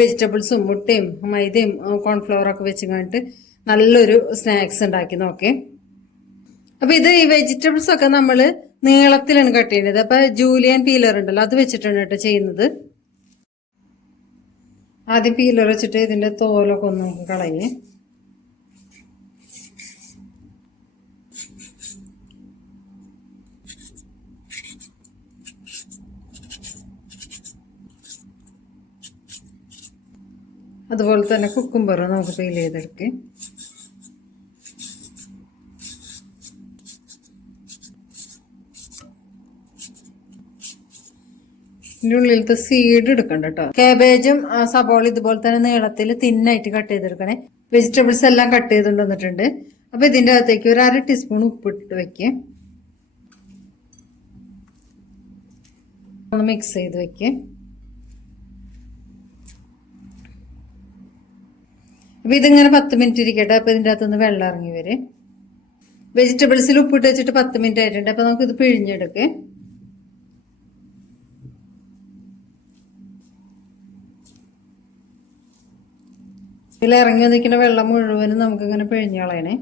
വെജിറ്റബിൾസും മുട്ടയും മൈദയും കോൺഫ്ലവർ ഒക്കെ വെച്ച് കണ്ടിട്ട് നല്ലൊരു സ്നാക്സ് ഉണ്ടാക്കി നോക്കേ അപ്പൊ ഇത് ഈ വെജിറ്റബിൾസ് ഒക്കെ നമ്മൾ നീളത്തിലാണ് കട്ട് ചെയ്യുന്നത്. അപ്പൊ ജൂലിയൻ പീലർ ഉണ്ടല്ലോ അത് വെച്ചിട്ടാണ് കേട്ടോ ചെയ്യുന്നത്. ആദ്യം പീലർ വെച്ചിട്ട് ഇതിന്റെ തോലൊക്കെ ഒന്ന് കളയേ. അതുപോലെ തന്നെ കുക്കുംബർ നമുക്ക് പീൽ ചെയ്തെടുക്കാം. ഇതിന്റെ ഉള്ളിലത്തെ സീഡ് എടുക്കണ്ട കേട്ടോ കാബേജും സബോളും ഇതുപോലെ തന്നെ നീളത്തിൽ തിന്നായിട്ട് കട്ട് ചെയ്തെടുക്കണേ. വെജിറ്റബിൾസ് എല്ലാം കട്ട് ചെയ്തുകൊണ്ട് വന്നിട്ടുണ്ട്. അപ്പൊ ഇതിന്റെ അകത്തേക്ക് ഒരു അര ടീസ്പൂൺ ഉപ്പിട്ട് വെക്കുക ഒന്ന് മിക്സ് ചെയ്ത് വെക്കുക അപ്പൊ ഇതിങ്ങനെ പത്ത് മിനിറ്റ് ഇരിക്കട്ടെ. അപ്പൊ ഇതിന്റെ അകത്തുനിന്ന് വെള്ളം ഇറങ്ങി വരും. വെജിറ്റബിൾസിൽ ഉപ്പിട്ട് വെച്ചിട്ട് പത്ത് മിനിറ്റ് ആയിട്ടുണ്ട്. അപ്പൊ നമുക്കിത് പിഴിഞ്ഞെടുക്കേ. ഇതിൽ ഇറങ്ങി വന്നിരിക്കുന്ന വെള്ളം മുഴുവനും നമുക്കിങ്ങനെ പിഴിഞ്ഞ് കളയണേ.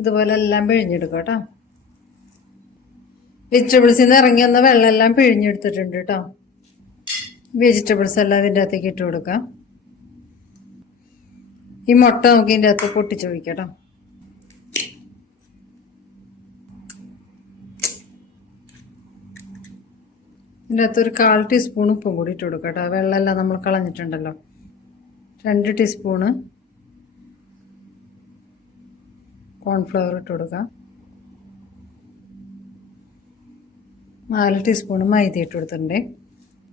ഇതുപോലെ എല്ലാം പിഴിഞ്ഞെടുക്കാം കേട്ടോ. വെജിറ്റബിൾസിൽ നിന്ന് ഇറങ്ങി വന്ന വെള്ളം എല്ലാം പിഴിഞ്ഞെടുത്തിട്ടുണ്ട് കേട്ടോ. വെജിറ്റബിൾസ് എല്ലാം ഇതിന്റെ അകത്തേക്ക് ഇട്ട് കൊടുക്കാം. ഈ മുട്ട നമുക്ക് ഇതിന്റെ അകത്ത് പൊട്ടിച്ച് വയ്ക്കട്ടോ കേട്ടോ ഇതിന്റെ അകത്ത് ഒരു കാൽ ടീസ്പൂൺ ഉപ്പും കൂടി ഇട്ട് കൊടുക്കട്ടോ കേട്ടോ വെള്ളമെല്ലാം നമ്മൾ കളഞ്ഞിട്ടുണ്ടല്ലോ. രണ്ട് ടീസ്പൂണ് കോൺഫ്ലവർ ഇട്ട് കൊടുക്കാം. നാല് ടീസ്പൂൺ മൈദ ഇട്ട് കൊടുത്തിട്ടുണ്ട്.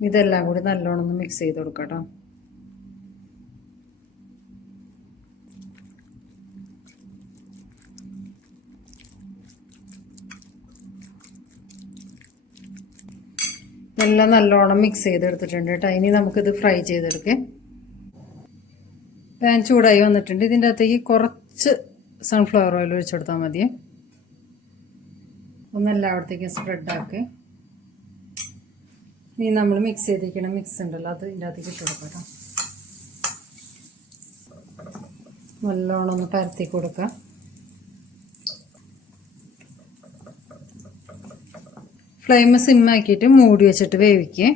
ഇതെല്ലാം കൂടി നല്ലോണം മിക്സ് ചെയ്ത് കൊടുക്കാം കേട്ടോ എല്ലാം നല്ലോണം മിക്സ് ചെയ്തെടുത്തിട്ടുണ്ട് കേട്ടോ. ഇനി നമുക്കിത് ഫ്രൈ ചെയ്തെടുക്കാം. പാൻ ചൂടായി വന്നിട്ടുണ്ട്. ഇതിന്റെ അകത്തേക്ക് കുറച്ച് സൺഫ്ലവർ ഓയിൽ ഒഴിച്ചെടുത്താൽ മതി. ഒന്ന് എല്ലായിടത്തേക്കും സ്പ്രെഡ് ആക്കി ഇനി നമ്മൾ മിക്സ് ചെയ്തിരിക്കണം മിക്സ് ഉണ്ടല്ലോ അത് ഇതിന്റെ അകത്തേക്ക് ഇട്ട് കൊടുക്കാം നല്ലോണം ഒന്ന് പരത്തി കൊടുക്കാം. ഫ്ലെയിം സിമ്മാക്കിയിട്ട് മൂടി വെച്ചിട്ട് വേവിക്കുക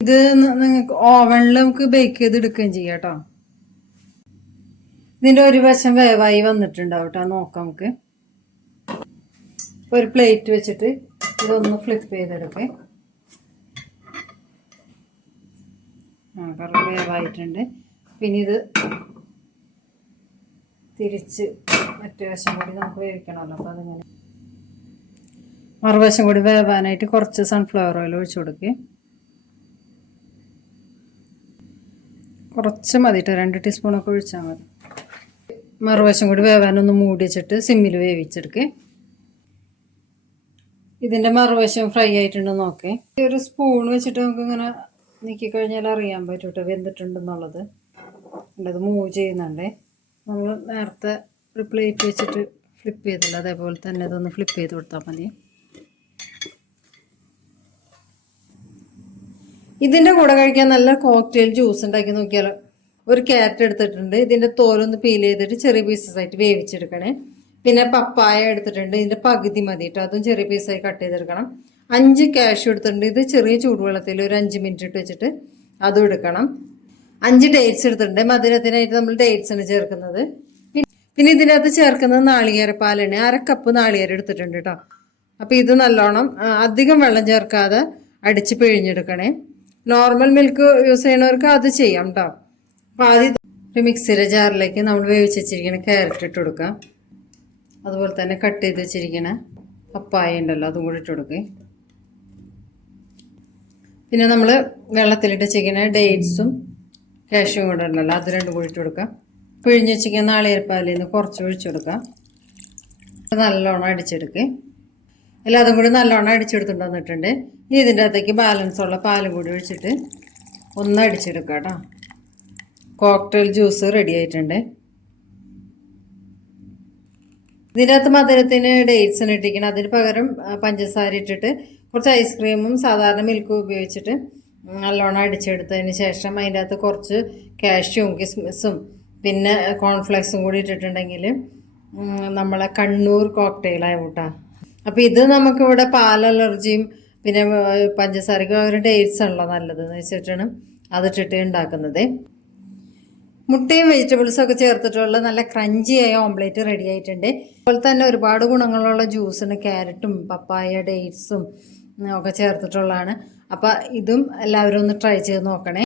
ഇത് നിങ്ങൾക്ക് ഓവനിൽ നമുക്ക് ബേക്ക് ചെയ്ത് എടുക്കുകയും ചെയ്യാം കേട്ടോ. ഇതിന്റെ ഒരു വശം വേവായി വന്നിട്ടുണ്ടാവും കേട്ടോ നോക്കാം നമുക്ക്. ഒരു പ്ലേറ്റ് വെച്ചിട്ട് ഇതൊന്ന് ഫ്ലിപ്പ് ചെയ്തെടുക്കേ. കറി വേവായിട്ടുണ്ട്. പിന്നെ ഇത് തിരിച്ച് മറ്റേ വശം കൂടി നമുക്ക് വേവിക്കണമല്ലോ അപ്പോൾ അതിങ്ങനെ. മറുവശം കൂടി വേവാനായിട്ട് കുറച്ച് സൺഫ്ലവർ ഓയിൽ ഒഴിച്ചു കൊടുക്കുക കുറച്ച് മതി കേട്ടോ രണ്ട് ടീസ്പൂണൊക്കെ ഒഴിച്ചാൽ മതി. മറുവശം കൂടി വേവാനൊന്ന് മൂടി വെച്ചിട്ട് സിമ്മിൽ വേവിച്ചെടുക്കുക ഇതിന്റെ മറുവശം ഫ്രൈ ആയിട്ടുണ്ടെന്ന് നോക്കേ. ഒരു സ്പൂൺ വെച്ചിട്ട് നമുക്ക് ഇങ്ങനെ നീക്കി കഴിഞ്ഞാൽ അറിയാൻ പറ്റും കേട്ടോ വെന്തിട്ടുണ്ടെന്നുള്ളത്. അത് മൂവ് ചെയ്യുന്നുണ്ടേ. നമ്മൾ നേരത്തെ ഒരു പ്ലേറ്റ് വെച്ചിട്ട് ഫ്ലിപ്പ് ചെയ്തില്ല. അതേപോലെ തന്നെ ഇതൊന്ന് ഫ്ലിപ്പ് ചെയ്ത് കൊടുത്താൽ മതി. ഇതിന്റെ കൂടെ കഴിക്കാൻ നല്ല കോക്ടെയിൽ ജ്യൂസ് ഉണ്ടാക്കി നോക്കിയാലോ. ഒരു ക്യാരറ്റ് എടുത്തിട്ടുണ്ട്. ഇതിന്റെ തോലൊന്ന് പീൽ ചെയ്തിട്ട് ചെറിയ പീസസ് ആയിട്ട് വേവിച്ചെടുക്കണേ. പിന്നെ പപ്പായ എടുത്തിട്ടുണ്ട്. ഇതിന്റെ പകുതി മതി കേട്ടോ അതും ചെറിയ പീസായി കട്ട് ചെയ്തെടുക്കണം. അഞ്ച് ക്യാഷ് എടുത്തിട്ടുണ്ട് ഇത് ചെറിയ ചൂടുവെള്ളത്തിൽ ഒരു അഞ്ച് മിനിറ്റ് ഇട്ട് വെച്ചിട്ട് അതും എടുക്കണം. അഞ്ച് ഡേറ്റ്സ് എടുത്തിട്ടുണ്ട്. മധുരത്തിനായിട്ട് നമ്മൾ ഡേറ്റ്സ് ആണ് ചേർക്കുന്നത്. പിന്നെ ഇതിനകത്ത് ചേർക്കുന്നത് നാളികേരപ്പാലാണ് അര കപ്പ് നാളികേരം എടുത്തിട്ടുണ്ട് കേട്ടോ അപ്പോൾ ഇത് നല്ലോണം അധികം വെള്ളം ചേർക്കാതെ അടിച്ച് പിഴിഞ്ഞെടുക്കണേ. നോർമൽ മിൽക്ക് യൂസ് ചെയ്യണവർക്ക് അത് ചെയ്യാം കേട്ടോ അപ്പോൾ ആദ്യം ഒരു മിക്സിയുടെ ജാറിലേക്ക് നമ്മൾ വേവിച്ച് വെച്ചിരിക്കുന്ന ക്യാരറ്റ് ഇട്ട് കൊടുക്കാം. അതുപോലെ തന്നെ കട്ട് ചെയ്ത് വെച്ചിരിക്കുന്ന പപ്പായ ഉണ്ടല്ലോ അതും കൂടി ഇട്ട് കൊടുക്കുക പിന്നെ നമ്മൾ വെള്ളത്തിലിട്ട് വെച്ചിരിക്കുന്ന ഡേറ്റ്സും കാഷ്യും കൂടെ ഉണ്ടല്ലോ അത് രണ്ടും കൂടി ഇട്ട് കൊടുക്കാം. പിഴിഞ്ഞ് വെച്ചിരിക്കുന്ന നാളികേരപ്പാലിൽ നിന്ന് കുറച്ച് ഒഴിച്ചു കൊടുക്കാം. നല്ലോണം അടിച്ചെടുക്കുക എല്ലാതും കൂടി നല്ലോണം അടിച്ചെടുത്തിട്ട് വന്നിട്ടുണ്ട് ഇതിന്റെ അകത്തേക്ക് ബാലൻസ് ഉള്ള പാലും കൂടി ഒഴിച്ചിട്ട് ഒന്ന് അടിച്ചെടുക്കാം കേട്ടോ. കോക്ടെയിൽ ജ്യൂസ് റെഡി ആയിട്ടുണ്ട്. ഇതിന്റെ അകത്ത് മധുരത്തിന് ഡേറ്റ്സിന് ഇട്ടിരിക്കണം അതിന് പകരം പഞ്ചസാര ഇട്ടിട്ട് കുറച്ച് ഐസ്ക്രീമും സാധാരണ മിൽക്കും ഉപയോഗിച്ചിട്ട് നല്ലോണം അടിച്ചെടുത്തതിന് ശേഷം അതിന്റെ അകത്ത് കുറച്ച് കാഷ്യും കിസ്മിസും പിന്നെ കോൺഫ്ലെക്സും കൂടി ഇട്ടിട്ടുണ്ടെങ്കിൽ നമ്മളെ കണ്ണൂർ കോക്ടെയിലായി കൂട്ടാ അപ്പം ഇത് നമുക്കിവിടെ പാൽ അലർജിയും പിന്നെ പഞ്ചസാരയ്ക്കും ഒരു ഡേറ്റ്സ് ഉള്ള നല്ലത് എന്ന് വെച്ചിട്ടാണ് അതിട്ടിട്ട് ഉണ്ടാക്കുന്നത്. മുട്ടയും വെജിറ്റബിൾസും ഒക്കെ ചേർത്തിട്ടുള്ള നല്ല ക്രഞ്ചിയായ ഓംലേറ്റ് റെഡി ആയിട്ടുണ്ട്. അതുപോലെ തന്നെ ഒരുപാട് ഗുണങ്ങളുള്ള ജ്യൂസിന് ക്യാരറ്റും പപ്പായ ഡേറ്റ്സും ഒക്കെ ചേർത്തിട്ടുള്ളതാണ്. അപ്പം ഇതും എല്ലാവരും ഒന്ന് ട്രൈ ചെയ്ത് നോക്കണേ.